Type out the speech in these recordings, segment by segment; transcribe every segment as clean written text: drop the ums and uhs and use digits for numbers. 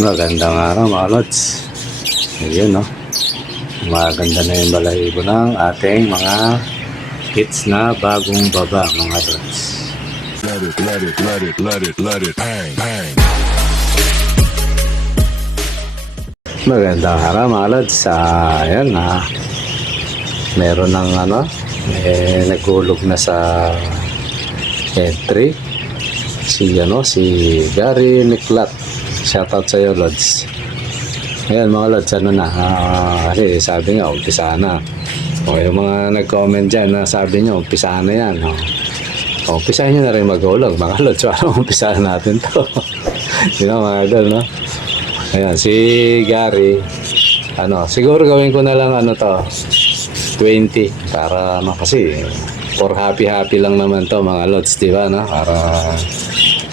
Magandang araw mga lods. Ayun no. Maganda na yung balahibo ng ating mga hits na bagong baba mga lods. Let it, bang, bang. Magandang araw mga lods. Ayan na. Meron ng nagulog na sa entry. Si Gary Miklat. Shoutout sa iyo, Lods. Ayan mga Lods, kasi sabi nga, umpisa na. O yung mga nag-comment dyan na sabi nyo, umpisa na yan. Umpisahan nyo na rin mag-ulog, mga Lods. Parang umpisahan natin to. Yun mga idol, no? Ayan, si Gary, siguro gawin ko na lang to, 20. Para kasi, for happy lang naman to mga Lods, diba, no? Para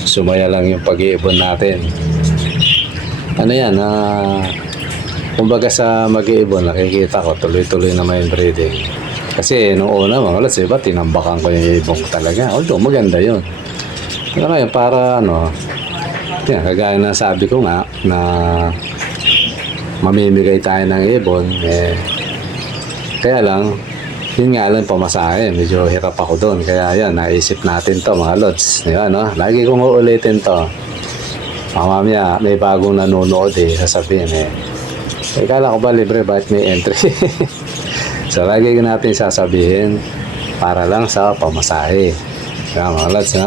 sumaya lang yung pag-iipon natin. Kumbaga sa mag-iibon, nakikita ko tuloy-tuloy na may breeding. Kasi nung una mga lods, iba, tinambakan ko yung ibon talaga. Although maganda yun. Pero ngayon, para kagaya na sabi ko nga, na mamimigay tayo ng ibon, kaya lang, yun nga lang pamasahe. Medyo hirap ako doon. Kaya yan, naisip natin to mga lods. Diba, no? Lagi kong uulitin to. Mamaya may bagong nanonood sasabihin kala ko ba libre, bakit may entry? So lagi natin sasabihin para lang sa pamasahe. Kaya mga lads,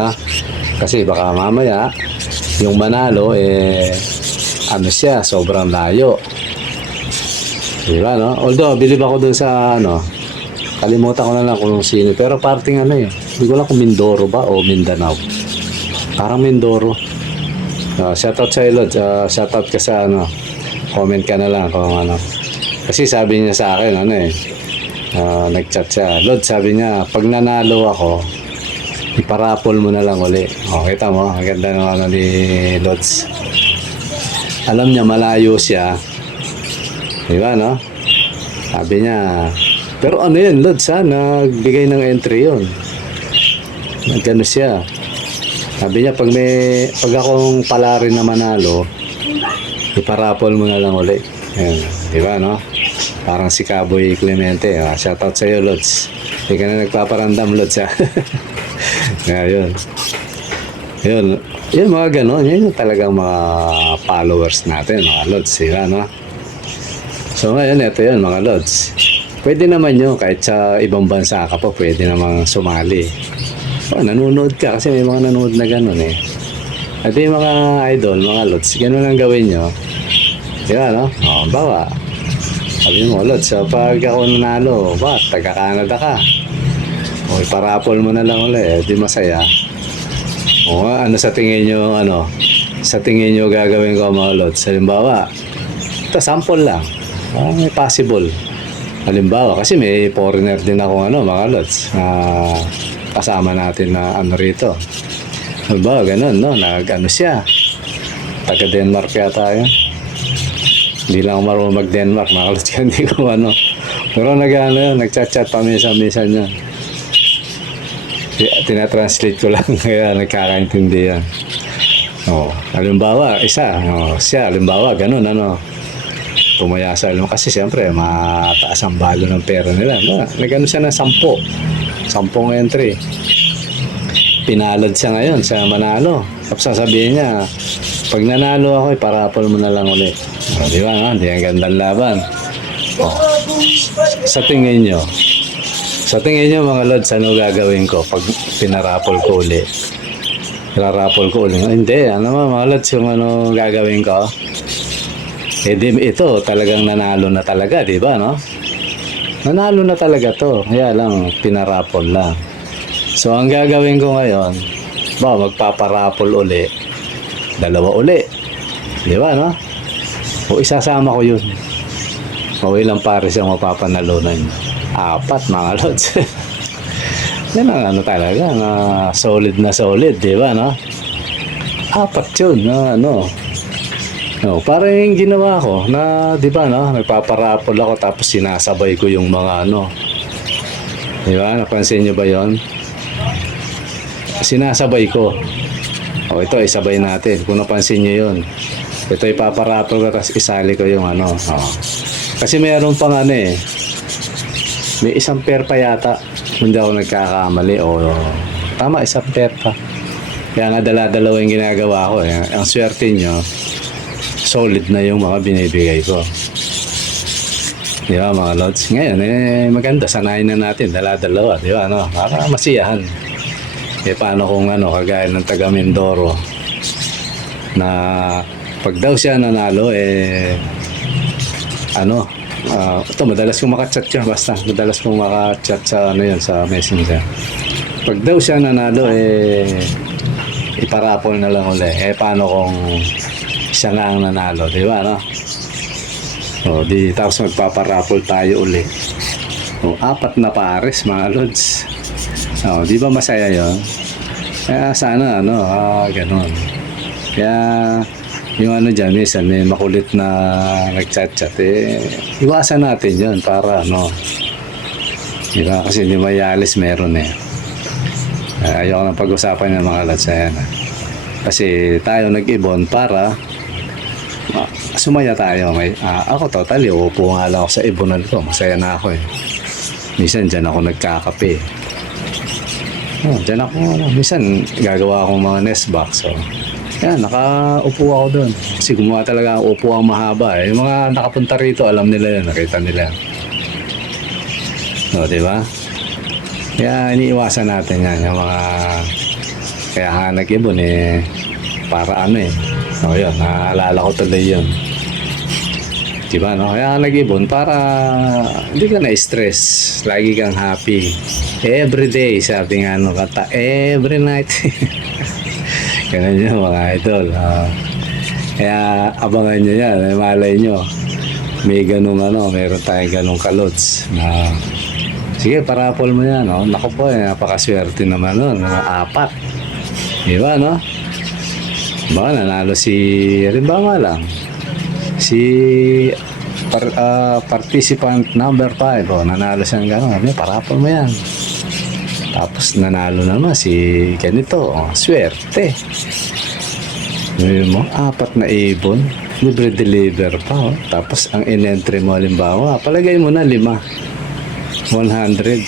kasi baka mamaya yung manalo sobrang layo, diba, no? Although bilib ako dun sa kalimutan ko na lang kung sino, pero parting hindi ko lang kung Mindoro ba o Mindanao, parang Mindoro. Shoutout sa iyo, Lod. Shoutout ka sa comment ka na lang kung kasi sabi niya sa akin nagchat siya, Lod, sabi niya pag nanalo ako iparapol mo na lang uli. Kita mo, ang ganda ng ni Lods. Alam niya malayo siya, diba, no? Sabi niya, pero yun Lods, nagbigay ng entry yun, nagano siya. Sabi niya, pag akong pala rin na manalo, iparapol mo na lang uli. Ayan, diba, no? Parang si Caboy Clemente. Shoutout sa iyo, Lods. Hindi ka na nagpaparandam, Lods, Kaya yun, mga ganon. Yun yung talagang mga followers natin, mga Lods, diba, no? So ngayon, ito yun, mga Lods. Pwede naman yun, kahit sa ibang bansa ka pa, pwede namang sumali. Nanonood ka kasi may mga nanonood na gano'n At yung mga idol, mga Lods, gano'n ang gawin nyo. Diba, no? Bawa. Sabi mo, Lods, pag ako nanalo, taga-Canada ka. Iparapol mo na lang ulit, di masaya. Sa tingin nyo, sa tingin nyo gagawin ko, mga Lods? Halimbawa, ito, sample lang. May possible. Halimbawa, kasi may foreigner din ako, mga Lods. Kasama natin na rito. Ba, ganun, no? Siya. Taga Denmark yata yun. Hindi lang ako marunong mag-Denmark. Makalat yan, hindi ko Pero nag-chat-chat pa minsan-minsan yan. Tinatranslate ko lang, kaya nagkakaintindihan. Halimbawa, isa. Siya, halimbawa, ganun, Pumayasa lang. Kasi siyempre, mataas ang balo ng pera nila. Nag-ano siya ng 10 entry. Pinalad siya ngayon sa manalo. Tapos sasabihin niya, pag nanalo ako, iparapol mo na lang ulit. Di ba, Hindi ang gandang laban. Sa tingin nyo, mga Lods, ano gagawin ko pag pinarapol ko ulit? Pinarapol ko ulit. Hindi, mga Lods, yung gagawin ko? Ito, talagang nanalo na talaga, di ba, no? Nanalo na talaga to. Kaya lang, pinarapol lang. So, ang gagawin ko ngayon, magpaparapol uli. 2 uli. Di ba, no? Isasama ko yun. Ilang pares ang mapapanalunan. 4, mga Lods. Yan ang talaga, solid na solid, di ba, no? 4 yun, parang yung ginawa ko na, di ba, nagpaparapol ako tapos sinasabay ko yung mga di ba, napansin nyo ba yon? Sinasabay ko. Ito, isabay natin kung napansin nyo yun. Ito ipaparapol ko tapos isali ko yung ano. Oh. Kasi meron pang ano eh. May isang pair pa yata. Hindi ako nagkakamali. O tama, isang pair pa. Kaya nga dala-dalawa yung ginagawa ko eh. Ang swerte nyo, solid na yung mga binibigay ko. Di ba mga lods? Ngayon eh maganda, sanayin na natin dala-dalawa. Di ba ano? Para masiyahan. Eh paano kung ano, kagaya ng taga Mindoro na pag daw siya nanalo eh ano, ito madalas kong makachat siya, basta madalas kong makachat sa ano yun, sa messenger. Pag daw siya nanalo eh iparapol na lang uli. Eh paano kung siya nga ang nanalo, di ba no? O di tapos magpaparapol tayo uli. O 4 na pares mga lods. O di ba masaya yun? Kaya sana ano, ganun. Kaya yung ano dyan, minsan may makulit na nagchat-chat eh, iwasan natin yun para ano, di ba? Kasi hindi mayalis meron eh. Ayoko nang pag-usapan ng mga lods. Ayan. Kasi tayo nag-ibon para sumaya tayo. Ako totally, upo nga lang ako sa ibonan ko. Masaya na ako eh. Minsan dyan ako nagkakape. Dyan ako, minsan gagawa akong mga nest box. So, yan, nakaupo ako doon. Kasi gumawa talaga ang upuang mahaba eh. Yung mga nakapunta rito, alam nila yun, nakita nila. No, di ba? Kaya iniiwasan natin yan, yung mga kaya nga nag-ibon eh, para ano eh. O yun, naalala ko tuloy yun. Diba no? Kaya nga nag-ibon para hindi ka na-stress, lagi kang happy. Every day, sabi nga nung kata, every night. Ganun yun mga idol. Kaya abangan nyo yan, malay nyo. May ganung ano, meron tayong ganung kalods na sige, parapol mo yan, no? Naku po, napakaswerte naman nun, mga 4. Diba, no? Baka nanalo si, halimbawa lang, si participant number 5, nanalo siyang gano'n, parapol mo yan. Tapos nanalo naman si ganito, swerte. Sabi mo, 4 na ibon, libre deliver pa, Tapos ang in-entry mo, halimbawa, palagay mo na 5. 100.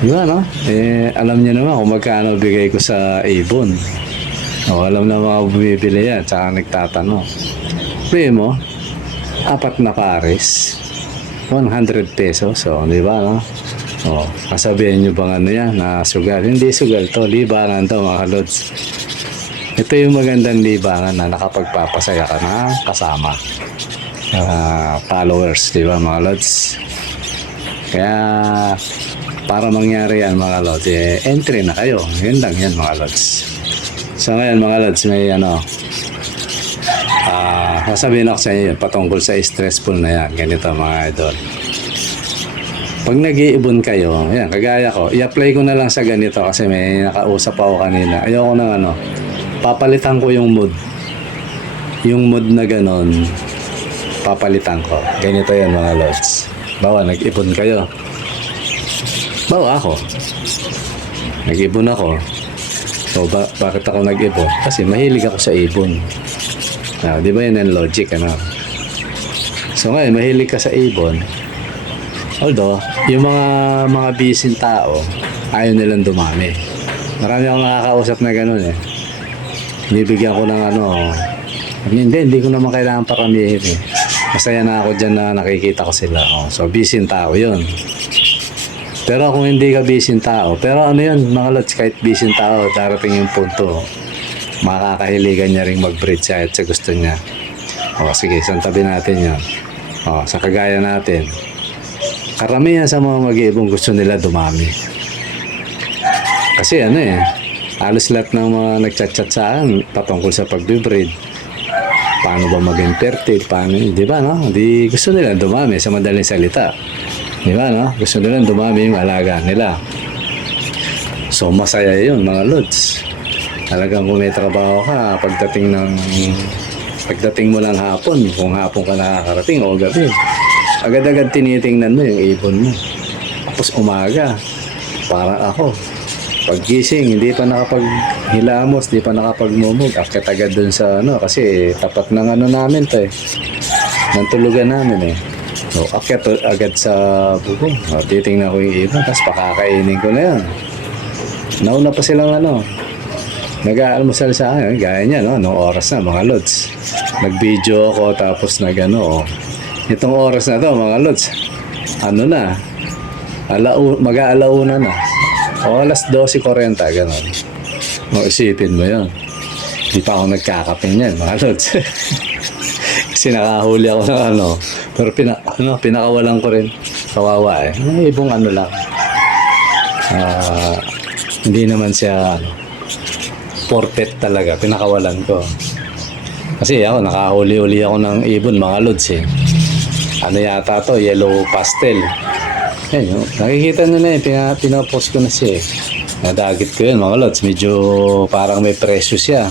Diba no? Eh, alam niyo naman kung magkano bigay ko sa ibon. O, alam na mga bumibili yan. Tsaka nagtatanong. Sabi mo, 4 na pares. 100 pesos. So, di ba no? O, kasabihin nyo bang ano yan? Na sugal. Hindi sugal to. Libangan to mga lods. Ito yung magandang libangan na nakapagpapasaya ka na kasama. Followers. Di ba mga lods? Kaya para mangyari yan mga lods, entry na kayo. Yun lang yan mga lods. So ngayon mga lods, may ano, sasabihin ako sa inyo patungkol sa stressful na yan. Ganito mga idol. Pag nag-iibon kayo, yan, kagaya ko, i-apply ko na lang sa ganito kasi may nakausap ako kanina. Ayoko na ano, papalitan ko yung mood. Yung mood na ganon, papalitan ko. Ganito yan mga lods. Bawa, nag-ibon kayo. Bawa ako. Nag-ibon ako. So, bakit ako nag-ibon? Kasi mahilig ako sa ibon. Di ba yan ang logic, ano? So, ngayon, mahilig ka sa ibon. Although, yung mga busy tao, ayaw nilang dumami. Marami akong nakakausap na gano'n eh. Bibigyan ko ng ano, hindi ko naman kailangan paramihin eh. Masaya na ako dyan na nakikita ko sila. So, busy tao yun. Pero kung hindi ka busy tao, pero ano yun, mga lods, kahit busy tao, darating yung punto, makakahiligan niya rin mag-breed siya at sa gusto niya. Sige, santabi natin yun. Sa kagaya natin, karamihan sa mga mag-iibong gusto nila dumami. Kasi ano halos lahat ng mga nagchat-chat sa akin patungkol sa pag-breed. Paano ba maging fertile? Paano, di ba, no? Di gusto nila dumami sa madaling salita. Di ba, no? Gusto nila dumami yung alaga nila. So, masaya yun, mga lods. Talagang kung may trabaho ka, pagdating mo lang hapon, kung hapon ka nakakarating o gabi, agad-agad tinitingnan mo yung ibon mo. Tapos umaga, parang ako, Paggising, hindi pa nakapaghilamos, hindi pa nakapagmumug. Akit agad dun sa ano, kasi tapat ng ano namin to eh. Ng tulugan namin eh. So, akit agad sa bubong. O, titingnan ko yung ibon, tapos pakakainin ko na yun. Nauna pa silang ano, nag-aalmusal sa akin, gaya niya, no? Nung oras na, mga lods. Nag-video ako, tapos nag-ano, itong oras na to, mga lods, ano na, mag-aalauna na. O, alas 12:40, gano'n. O, isipin mo yun. Di pa ako nagkakape niyan, mga lods. Kasi nakahuli ako ng ano, pero pinakawalan ko rin. Kawawa eh. Ibong ano lang. Hindi naman siya, porpet talaga, pinakawalan ko. Kasi ako, nakahuli-uli ako ng ibon, mga lods eh. Ano yata to, yellow pastel. Yan yun, nakikita nyo na eh, pinapost ko na siya eh. Nadagit ko yun, mga lods, medyo parang may presyo siya.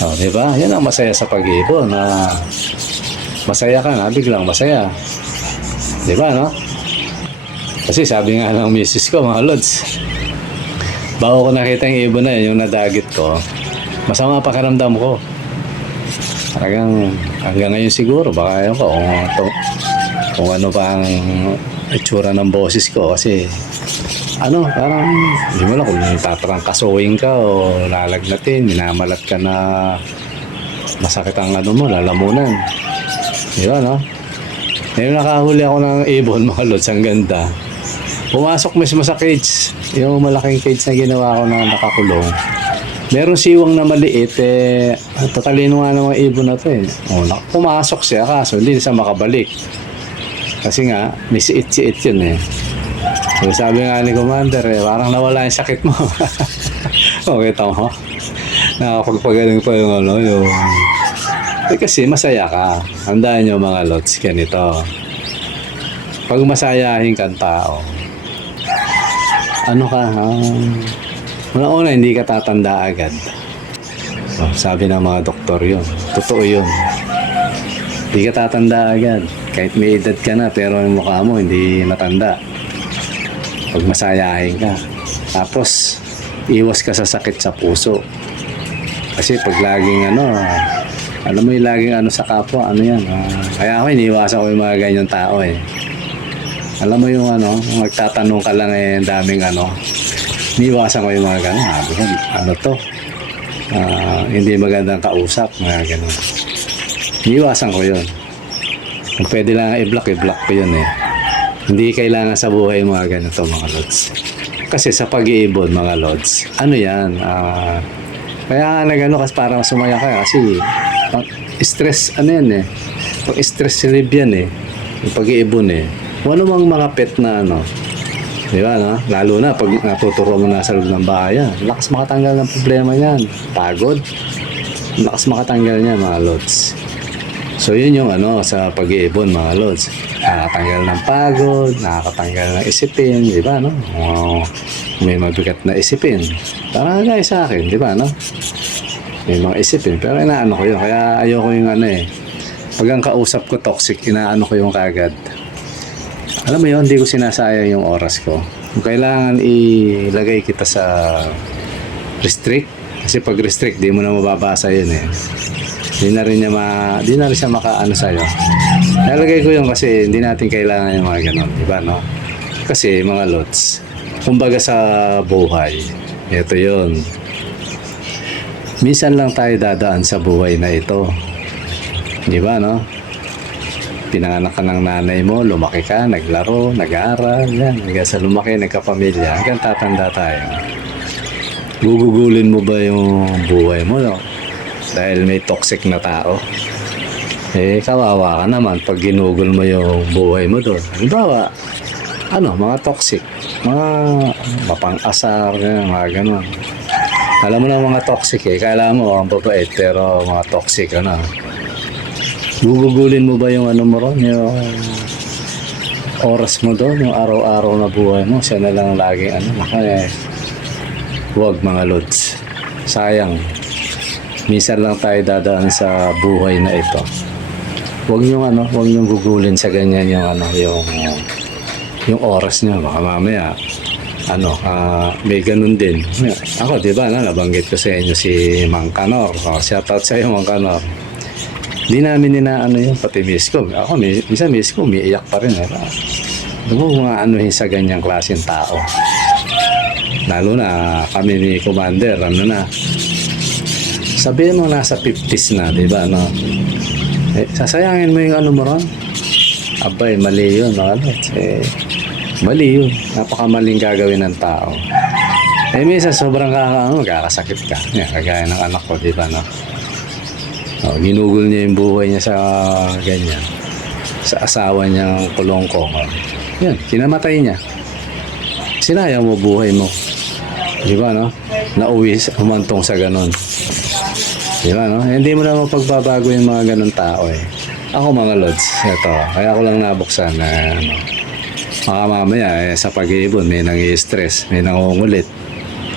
O, diba? Yan ang masaya sa pag-ibon, na masaya ka na, biglang masaya. Diba, no? Kasi sabi nga ng misis ko, mga lods, bago ko nakita yung ibon na yun, yung nadagit ko, masama pakiramdam ko. Talagang hanggang ngayon siguro, baka yun ko kung ano pa ang itsura ng boses ko. Kasi ano, parang hindi mo lang kung tatrangkasuhin ka o lalagnatin, minamalat ka na masakit ang ano mo, lalamunan. Di ba, no? Ngayon nakahuli ako ng ibon, mga lods, ang ganda. Pumasok mismo sa cage, yung malaking cage na ginawa ko na nakakulong. Meron siwang na maliit, eh, tatalino nga ng mga ibon na to eh. O, pumasok siya, kaso hindi siya makabalik. Kasi nga, may siit-siit yun eh. So, sabi nga ni Commander eh, parang nawala yung sakit mo. O, kita mo? Nakapagpagaling pa yung ano, yung... Eh, kasi masaya ka. Handaan nyo mga lods, ganito. Pag masayahin kang tao, ano ka, una-una, hindi ka tatanda agad. Oh, sabi ng mga doktor yun. Totoo yun. Hindi ka tatanda agad. Kahit may edad ka na, pero yung mukha mo hindi matanda. Pag masayahin ka. Tapos, iwas ka sa sakit sa puso. Kasi pag laging ano, alam mo yung laging ano sa kapwa, ano yan. Kaya ako, iniiwasan ko yung mga ganyang tao eh. Alam mo yung ano, magtatanong ka lang eh, daming ano, iniiwasan ko yung mga gano'n. Sabi ko, ano to? Hindi magandang kausap, mga gano'n. Iniiwasan ko yun. Kung pwede lang i-block ko yun eh. Hindi kailangan sa buhay mga ganito, mga lods. Kasi sa pag-iibon, mga lods, ano yan, kaya nga nagano kasi parang sumaya ka kasi stress, ano yan eh. Pag stress relief yan eh. Yung pag-iibon eh. Kung ano mang mga pet na ano, di ba, no? Lalo na pag natuturo mo na sa loob ng bahay yan, lakas makatanggal ng problema yan. Pagod, lakas makatanggal niya, mga lods. So yun yung ano sa pag-iibon, mga lods. Nakakatanggal ng pagod, nakakatanggal ng isipin, di ba, no? May mabigat na isipin. Parang guys sa akin, di ba, no? May mga isipin, pero inaano ko yun. Kaya ayoko yung ano eh. Pag ang kausap ko toxic, inaano ko yung kagad. Alam mo yun, hindi ko sinasayang yung oras ko. Kung kailangan ilagay kita sa restrict, kasi pag restrict, di mo na mababasa yun eh. Di na rin siya makaano sa'yo. Nalagay ko yun kasi hindi natin kailangan yung mga ganon, di ba, no? Kasi mga lods, kumbaga sa buhay, ito yun. Minsan lang tayo dadaan sa buhay na ito. Di ba, no? Pinanganak ka ng nanay mo, lumaki ka, naglaro, nag-aaral, yan. Hanggang sa lumaki, nagkapamilya, hanggang tatanda tayo. Gugugulin mo ba yung buhay mo, no? Dahil may toxic na tao. Eh, kawawa ka naman pag ginugol mo yung buhay mo doon. Halimbawa, ano, mga toxic, mga mapang-asar, mga ganun. Alam mo na mga toxic eh, kala mo ang babait, pero mga toxic, ano. Gugugulin mo ba yung ano mo ron, yung oras mo doon, yung araw-araw na buhay mo, siya na lang laging ano, huwag mga lods. Sayang. Minsan lang tayo dadaan sa buhay na ito. Huwag niyong gugulin sa ganyan yung ano, yung oras niyo. Baka mamaya may ganun din. Ako, di ba, nabanggit ko sa inyo si Mang Kanor. Shoutout sa iyo, Mang Kanor. Di namin yun, pati miss ko. Ako, minsan miss ko, umiiyak pa rin. Ano mga anuhin sa ganyang klaseng tao. Lalo na kami ni Commander, sabihin mo nasa 50s na, di ba, no? Sasayangin mo yung mo ron? Abay, mali yun, no? Mali yun. Napakamaling gagawin ng tao. Minsan sobrang magkakasakit ka. Kagaya ng anak ko, di ba, no? Ginugol niya yung buhay niya sa ganyan. Sa asawa niyang kulongkong. Yan, kinamatay niya. Sinayang mo buhay mo. Di ba, no? Humantong sa ganun. Di ba, no? Hindi mo na mapagbabago yung mga ganun tao, Ako, mga lods, ito, kaya ko lang nabuksan na, baka mamaya, sa pag-iibon, may nang-i-stress, may nangungulit.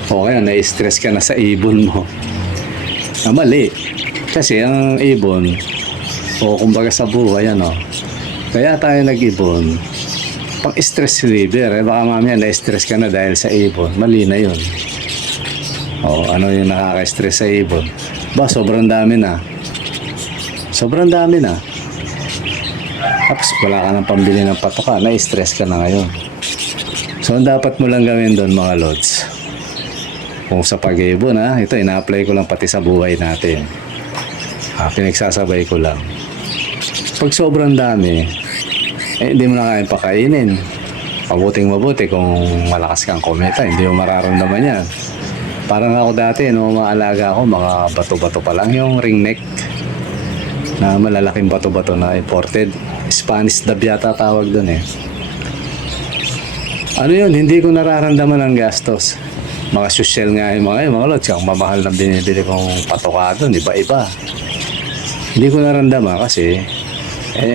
O kaya, na-stress ka na sa ibon mo. Mali. Kasi, ang ibon, o kumbaga sa buhay, kaya tayo nag-ibon, pang-stress reliever, baka mamaya na-stress ka na dahil sa ibon, mali na yun. Ano yung nakaka-stress sa ibon? Sobrang dami na. Sobrang dami na. Tapos wala ka ng pambili ng patoka, na-stress ka na ngayon. So, ang dapat mo lang gawin doon, mga lods. Kung sa pag-ibon, ito, ina-apply ko lang pati sa buhay natin. Pinagsasabay ko lang. Pag sobrang dami, hindi mo na kayang pakainin. Mabuti kung malakas kang kometa, hindi mo mararamdaman yan. Parang ako dati, maalaga ako, mga bato-bato pa lang, yung ring neck na malalaking bato-bato na imported. Spanish dab yata tawag doon yun, hindi ko nararamdaman ang gastos. Mga social nga yung mga lods, yung mamahal na binibili kong patoka doon, iba-iba. Hindi ko nararamdaman kasi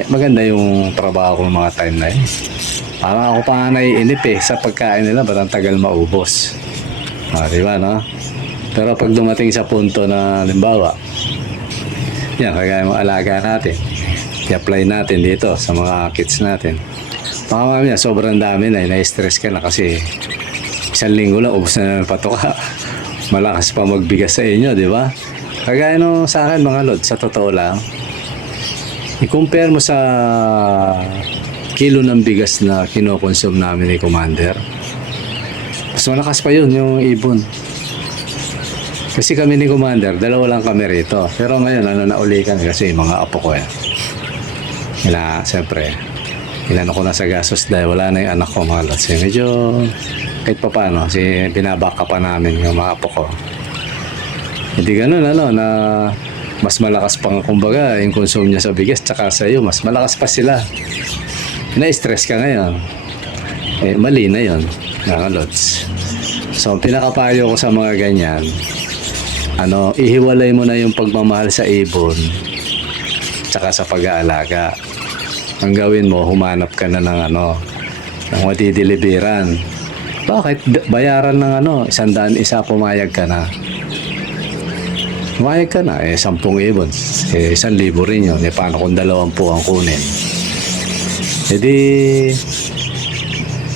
maganda yung trabaho ko mga time na yun. Parang ako pa nga naiinip sa pagkain nila, ba't ang tagal maubos. Diba, no? Pero pag dumating sa punto na, halimbawa, yan, kagaya mga alaga natin, i-apply natin dito sa mga kits natin. Baka mamaya, sobrang dami na, na-stress ka na kasi isang linggo lang, ubos na ng patoka. Malakas pa magbigas sa inyo, di ba? Kagaya sa akin, mga lod, sa totoo lang, i-compare mo sa kilo ng bigas na kinokonsume namin ni Commander, mas malakas pa yun, yung ibon. Kasi kami ni Commander, dalawa lang kami rito. Pero ngayon, nauli kami kasi mga apo ko siyempre, ko na sa gastos dahil wala na yung anak ko, mga lods. Medyo, kahit pa paano, binabaka pa namin yung mga apo ko. Hindi ganun, na mas malakas pang, kumbaga, yung consume niya sa bigas, tsaka sa iyo, mas malakas pa sila. Na-stress ka ngayon. Mali na yun, mga lods. So, pinakapayo ko sa mga ganyan, ihiwalay mo na yung pagmamahal sa ibon tsaka sa pag-aalaga. Ang gawin mo, humanap ka na ng ng matidilibiran. Bakit? Bayaran ng 100 isa, pumayag ka na. Pumayag ka na, 10 ibon, 1,000 rin yun. Paano kung 20 ang kunin?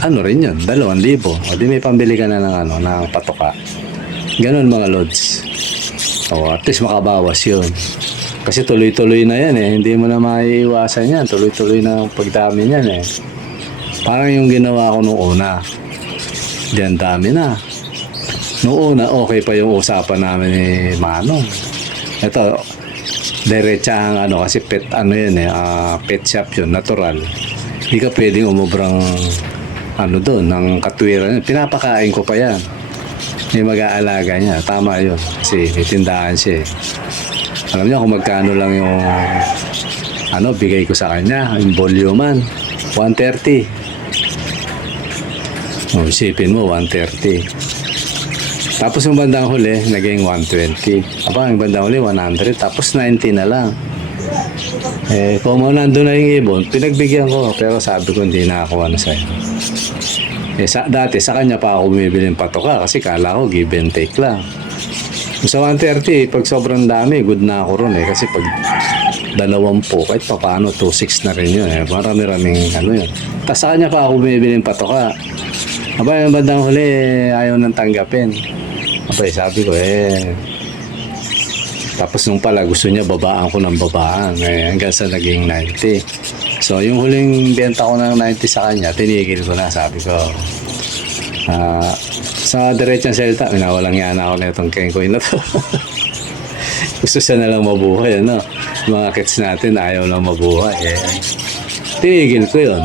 Rin yun, 2,000. O di may pambili ka na ng patoka. Ganun, mga lods. At least makabawas yun. Kasi tuloy-tuloy na yan Hindi mo na maiiwasan yan. Tuloy-tuloy na ang pagdami niyan Parang yung ginawa ko nung una. Diyan dami na. Nung una, okay pa yung usapan namin ni Manong. Ito, diretsahang kasi pet, pet shop yun, natural. Hindi ka pwedeng umubrang doon, ng katwiran. Pinapakain ko pa yan. May mag-aalaga niya. Tama yun. Kasi may tindahan siya Alam niya kung magkano lang yung bigay ko sa kanya. Yung volume 130. Isipin mo, 130. Tapos yung bandang huli, naging 120. Yung bandang huli, 100. Tapos 90 na lang. Kung nandun na yung ibon, pinagbigyan ko. Pero sabi ko, hindi na ako sa'yo. Dati sa kanya pa ako bumibili ng patoka kasi kala ko give and take lang. Sa 130, pag sobrang dami, good na ako ron kasi pag 20, kahit pa paano, 2,600 na rin yun Marami-raming yun. Tapos sa kanya pa ako bumibili ng patoka. Aba, yung bandang huli, ayaw nang tanggapin. Aba, sabi ko tapos nung pala gusto niya babaan ko ng babaan hanggang sa naging 90. So yung huling benta ko ng 90 sa kanya, tinigil ko na, sabi ko. Sa diretsang salita, walang yan ako na itong Kenkoy na to. Gusto siya na lang mabuhay, ano? Mga kids natin ayaw lang mabuhay. Tinigil ko yun.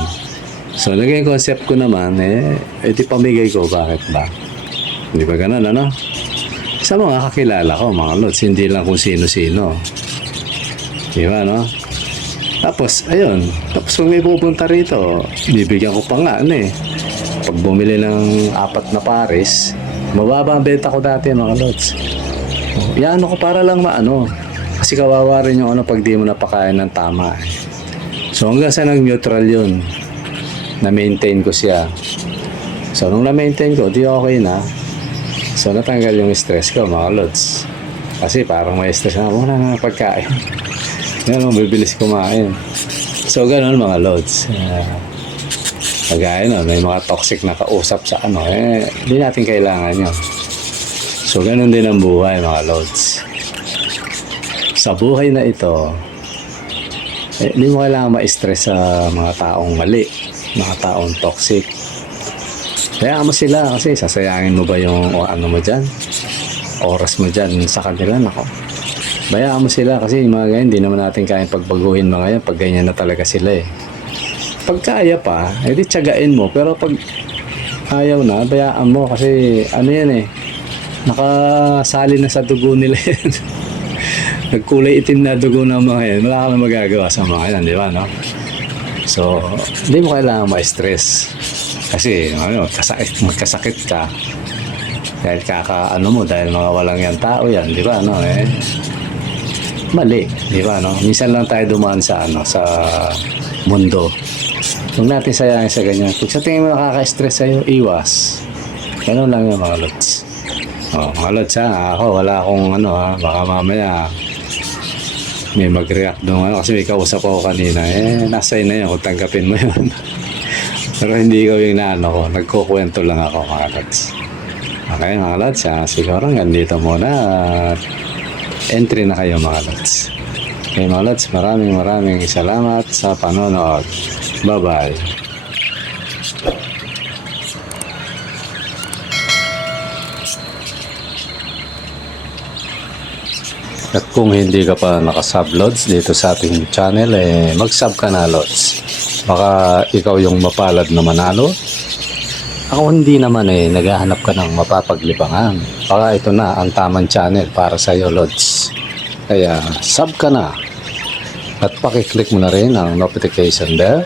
So naging concept ko naman, di pamigay ko, bakit ba? Hindi ba ganun, ano? Sa mga kakilala ko, mga lods, hindi lang kung sino-sino. Di ba, no? Tapos, ayun. Tapos kung may pupunta rito, bibigyan ko pa nga, Pag bumili ng 4 na pares, mababa ang benta ko dati, mga lods. Yan ko para lang maano. Kasi kawawa rin yung pag di mo napakain ng tama. So hanggang sa nag-neutral yun, na-maintain ko siya. So nung na-maintain ko, di okay na. So natanggal yung stress ko, mga lods. Kasi parang may stress na, wala na pagkain. Ganun, bibilis kumain. So ganun, mga lods. Kagaya nun, may mga toxic na kausap sa hindi natin kailangan yun. So ganun din ang buhay, mga lods. Sa buhay na ito, hindi mo kailangan ma-stress sa mga taong mali, mga taong toxic. Kaya mo sila kasi sasayangin mo ba yung mo dyan? Oras mo dyan sa kanila, nako. Bayaan mo sila kasi yung mga ganyan, hindi naman natin kayang pagbaguhin mga yan pag ganyan na talaga sila Pag kaya pa, edi tiyagain mo. Pero pag ayaw na, bayaan mo kasi nakasali na sa dugo nila yan. Nagkulay itim na dugo ng mga yan. Wala ka na magagawa sa mga yan, di ba, no? So, hindi mo kailangan ma-stress. Kasi, magkasakit ka. Dahil dahil mga walang yan tao yan, di ba, no? Mali, di ba, no? Minsan lang tayo dumaan sa mundo. Huwag natin sayangin sa ganyan. Kung sa tingin mo nakaka-stress sa'yo, iwas. Ganun lang yung mga lods. Mga lods, ako, wala akong baka mamaya may mag-react doon kasi may kausap ako kanina nasa na yun kung tanggapin mo yun. Pero hindi ko yung ko, nagkukwento lang ako, mga lods. Okay, mga lods, siguro ganito muna at entry na kayo, mga lods. Okay, mga lods, maraming salamat sa panonood. Bye-bye. At kung hindi ka pa nakasub, lods, dito sa ating channel, mag-sub ka na, lods. Baka ikaw yung mapalad na manalo. Ako hindi naman naghahanap ka ng mapapaglibangan. Baka ito na ang tamang channel para sa iyo, lods. Kaya sub ka na. At pakiclick mo na rin ang notification bell.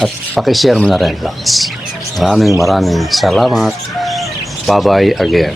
At pakishare mo na rin, lods. Maraming salamat. Bye-bye again.